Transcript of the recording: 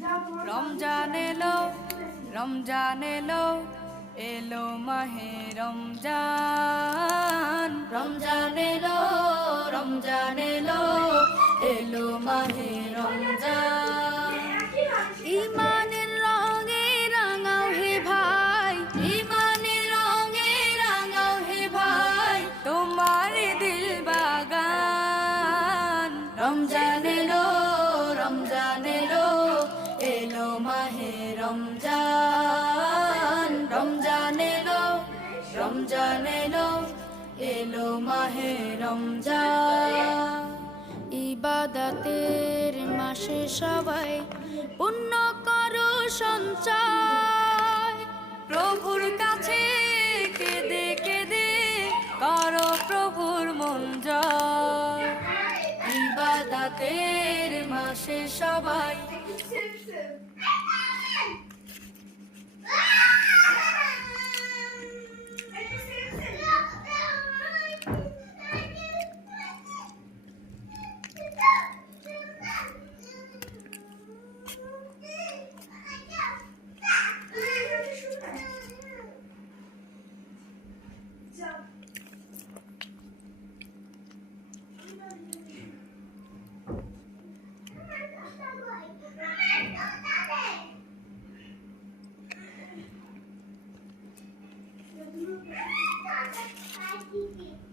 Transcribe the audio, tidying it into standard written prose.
রমজান এলো, রমজান এলো, এলো মাহে রমজান। রমজান এলো, রমজান এলো, এলো মাহে রমজান। ইমানের রঙে রাঙাও হে ভাই, ইমানের রঙে রাঙাও হে ভাই, তোমার দিল বাগান। রমজান এলো, রমজান এলো, এলো মাহে রমজান। রমজান এলো, রমজান এলো, এলো মাহে রমজান। ইবাদতের মাসে সবাই পুণ্য করো সঞ্চয়, প্রভুর কাছে কেঁদে কেঁদে করো প্রভুর মন জয়। ইবাদতের মাসে সবাই Thank you.